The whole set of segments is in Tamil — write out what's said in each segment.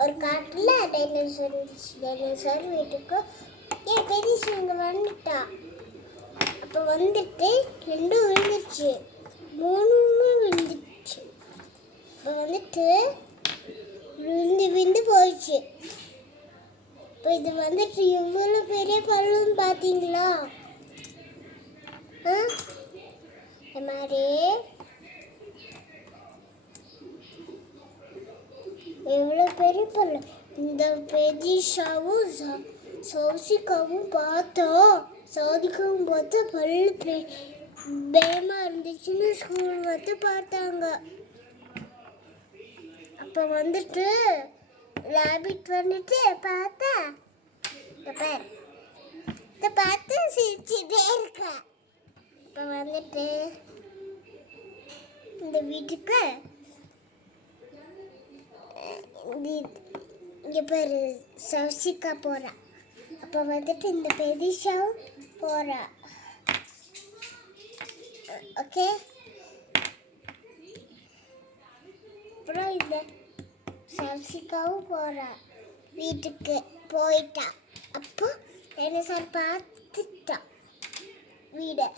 ஒரு காட்டில் டைனோசர் இருந்துச்சு. டைனோசர் வீட்டுக்கு பெரிய இங்கே வந்துட்டா. அப்போ வந்துட்டு 2 விழுந்துருச்சு, 3 விழுந்துச்சு. இப்போ வந்துட்டு விழுந்து போயிடுச்சு. இப்போ இது வந்துட்டு எவ்வளோ பெரிய பல்லுன்னு பார்த்தீங்களா? இந்த மாதிரி எவ்வளோ பெரிய பல்லு. இந்த பெதிஷாவும் சௌசிகாவும் பார்த்தோம். சௌதிகாவும் பார்த்து பல்லு பயமா இருந்துச்சுன்னு ஸ்கூல் வந்து பார்த்தாங்க. அப்போ வந்துட்டு ரேபிட் வந்துட்டு பார்த்தா இதை பார்த்து சிரிச்சுட்டே இருக்க. இப்போ வந்துட்டு இந்த வீட்டுக்கு இங்கே பேர் சௌசிகா போகிறா. அப்போ வந்துட்டு இந்த பெதிஷாவும் போகிறா. ஓகே, அப்புறம் இந்த சௌசிகாவும் போகிறா வீட்டுக்கு போயிட்டா. அப்போ டைனோசர் பார்த்துட்டா வீடை.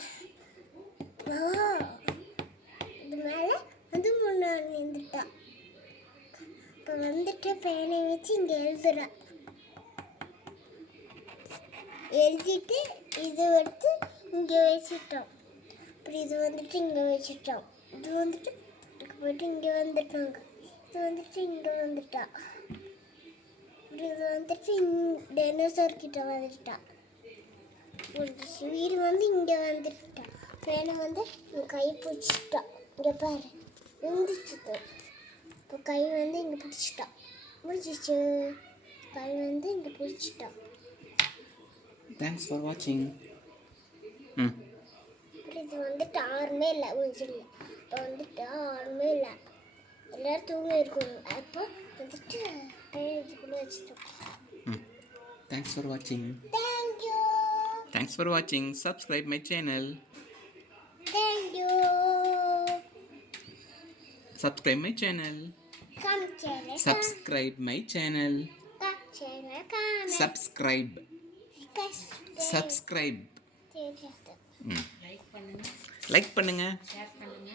இது மேலே வந்து முன்னாடி நின்றுட்டா. இப்போ வந்துட்டு பேனை வச்சு இங்கே எழுதுறா. எழுதிட்டு இது எடுத்து இங்கே வச்சுட்டோம். அப்புறம் இது வந்துட்டு இங்கே வச்சுட்டோம். இது வந்துட்டு போயிட்டு இங்கே வந்துட்டாங்க. இது வந்துட்டு இங்கே வந்துட்டா. அப்புறம் இது வந்துட்டு டைனோசர் கிட்ட வந்துட்டா. வீடு வந்து இங்கே வந்துட்டா. பேனை வந்து கை பிடிச்சிட்டா. இங்கே பாரு விழுந்துச்சு. இப்போ கை வந்து இங்கே பிடிச்சிட்டா. முடிச்சிச்சு. கை வந்து இங்கே பிடிச்சிட்டா. தேங்க்ஸ் ஃபார் வாட்சிங். இது வந்துட்டு ஆறுமே இல்லை ஊஞ்சில். இப்போ வந்துட்டு ஆறுமே இல்லை, எல்லோரும் தூங்க இருக்கணும். அப்போ வந்துட்டு இதுக்குள்ளே வச்சுட்டோம். தேங்க்ஸ் ஃபார் வாட்சிங். தேங்க்யூ. தேங்க்ஸ் ஃபார் வாட்சிங். Subscribe my channel. Thank you. Subscribe my channel. Subscribe my channel. Subscribe. Subscribe. Like பண்ணுங்க. Share பண்ணுங்க.